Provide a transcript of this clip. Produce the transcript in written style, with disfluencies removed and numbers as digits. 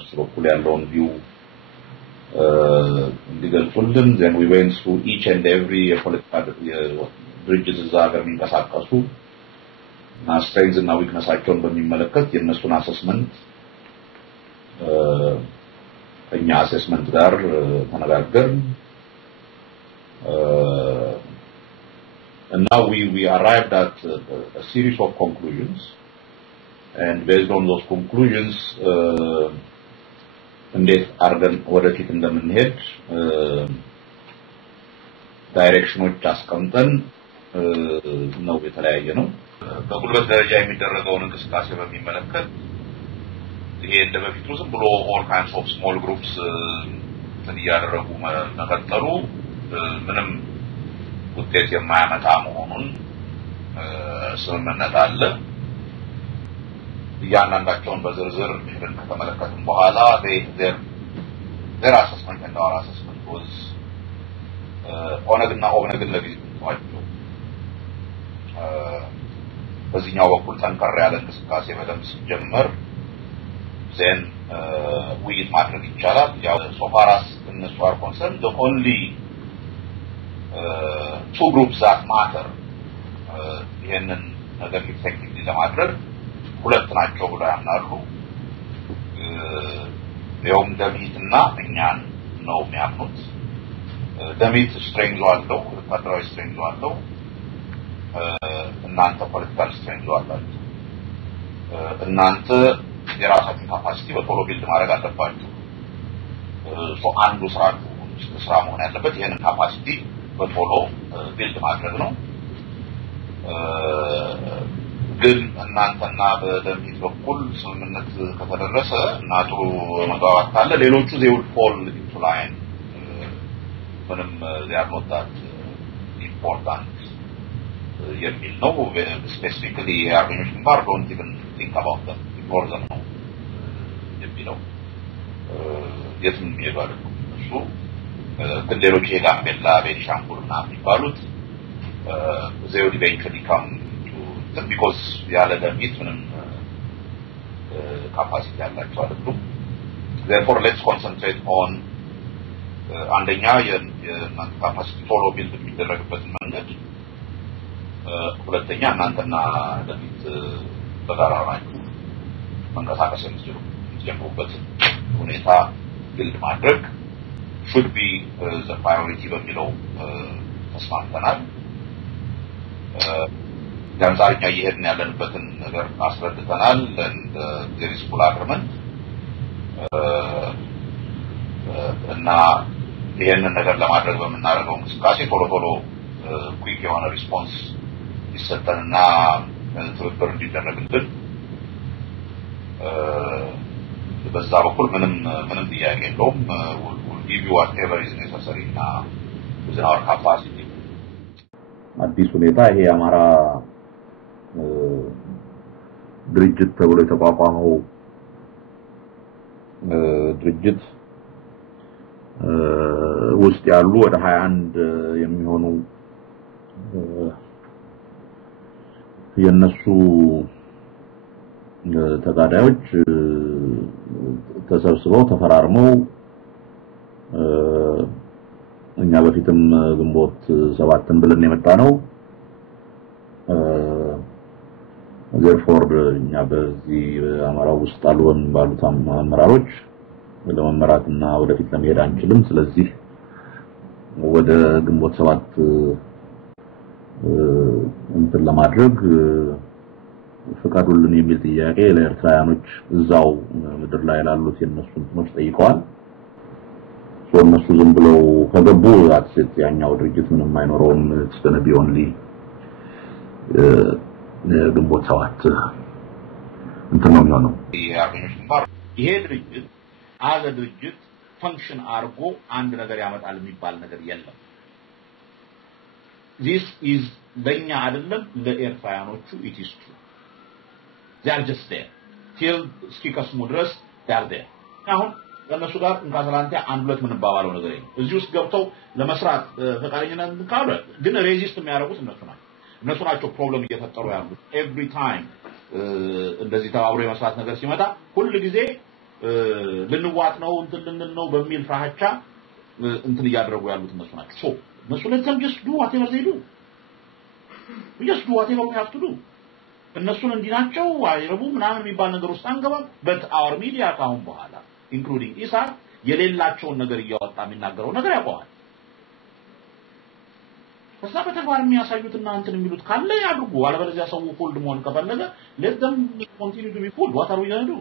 በእነሱ በኩል ያለውን ቪው እንዲገልጹልን then we went through each and every ድርጅት እዛ ሀገር የሚንቀሳቀሱ እና ስትሬንግዝ እና ዊክነሳቸውን በሚመለከት የእነሱን አሰስመንት እኛ አሰስመንት ጋር ተነጋገርን and now we arrived at a series of conclusions and based on those conclusions እንዴት አርገን ወደፊት እንደምንሄድ ዳይሬክሽኖች አስቀምጠን ነው የተለያየ ነው በጉልበት ደረጃ የሚደረገውን እንቅስቃሴ በሚመለከት ይሄ እንደበፊቱ ዝም ብሎ all kinds of small groups ያደረጉ መቀጠሉ ምንም ውጤት የማያመጣ መሆኑን ስምምነት አለ ያንንዳቸውን በዝርዝር ሄደን ከተመለከትን በኋላ their assessment and our assessment was ኦነግና ኦብነግን ለጊዜው በዚህኛው በኩል ጠንከር ያለ እንቅስቃሴ በደንብ ሲጀመር then ውይይት ማድረግ ይቻላል ያው so far as እነሱ are concerned the only two groups that matter ይሄንን ነገር effectively ለማድረግ ሁለት ናቸው ብለው ያምናሉ ያውም ደሚትና እኛን ነው የሚያምኑት ደሚት ስትሬንግዝ አለው ወታደራዊ ስትሬንግዝ አለው እናንተ ፖለቲካል ስትሬንግዝ አላችሁ እናንተ የራሳችሁን ካፓሲቲ በቶሎ ቢልድ ማድረግ አለባችሁ ሶ አንዱ ስራ መሆን ያለበት ይሄንን ካፓሲቲ በቶሎ ቢልድ ማድረግ ነው ግን እናንተና በደሚት በኩል ስምምነት ከተደረሰ እና ጥሩ መግባባት ካለ ሌሎቹ they would fall into line ምንም they are not that important የሚል ነው specifically አርገኞች ግንባር don't even think about them ignore them ነው የሚለው የትም ይባላል እሱ ግን ሌሎች የጋምቤላ ቤኒሻንጉልና የሚባሉት they would eventually come because ያለ ደሚት ምንም ካፓሲቲ ያላቸው አይደሉም therefore let's concentrate on አንደኛ የእናንተ ካፓሲቲ ቶሎ ቢልድ የሚደረግበት መንገድ ሁለተኛ እናንተና ደሚት በጋራ ናችሁ መንቀሳቀስ የምትጀምሩበት ሁኔታ ቢልድ ማድረግ should be the priority በሚለው ተስማምተናል ያንዛኛ ይሄን ያለንበትን ነገር አስረድተናል and there is full agreement እና ይሄንን ነገር ለማድረግ በመናረገው እንቅስቃሴ ቶሎ ኩዊክ የሆነ ሪስፖንስ ይሰጠንና ትብብር እንዲደረግልን በዛ በኩል ምንም ጥያቄ የለውም we'll give you whatever is necessary እና within our capacity አዲስ ሁኔታ ይሄ አማራ ድርጅት ተብሎ የተቋቋመው ድርጅት ውስጥ ያሉ ወደ 21 የሚሆኑ የነሱ ተጋዳዮች ተሰብስበው ተፈራርመው እኛ በፊትም ግንቦት 7 ብለን የመጣ ነው therefore እኛ በዚህ አማራው ውስጥ አሉ ባሉት አመራሮች ለመመራትና ወደፊት ለመሄድ አንችልም ስለዚህ ወደ ግንቦት 7 እንትን ለማድረግ ፍቃዱልን የሚል ጥያቄ ለኤርትራውያኖች እዛው ምድር ላይ ያሉት የነሱን ትኖች ጠይቀዋል እነሱ ዝም ብለው ከገቡ አትሰጥ ያኛው ድርጅት ምንም አይኖርም it's going to be only ግንቦት 7 እንትን ነው የሚሆነው ይሄ ድርጅት አዘ ድርጅት ፈንክሽን አርጎ አንድ ነገር ያመጣል የሚባል ነገር የለም this is በእኛ አይደለም ለኤርትራውያኖቹ it is true they are just there till እስኪከስሙ ድረስ they are there አሁን ለነሱ ጋር እንካሰላንተ አንድ ሁለት ምን ባባለው ነገር እዚህ ውስጥ ገብተው ለመስራት ፈቃደኝነት ካለ ግን ሬዚስት የሚያደርጉት እነሱ ናቸው ፕሮብለም እየፈጠሩ ያሉት every time እንደዚህ ተባብሮ የመስራት ነገር ሲመጣ ሁሉ ጊዜ ልንዋጥ ነው እንትን ልንል ነው በሚል ፍራቻ እንትን ያደረጉ ያሉት እነሱ ናቸው ሶ እነሱ ለዛም just do whatever they do just do whatever we have to do እነሱን እንዲናቸው አይረቡ ምናምን የሚባል ነገር ውስጥ አንገባም but our media ካሁን በኋላ including ኢሳት የሌላቸውን ነገር እያወጣ የሚናገረው ነገር ያቆማል በዛ በተግባር የሚያሳዩትና እንትን የሚሉት ካለ ያድርጉ አለበለዚያ ሰው ፎልድ መሆን ከፈለገ let them continue to be fooled what are we going to do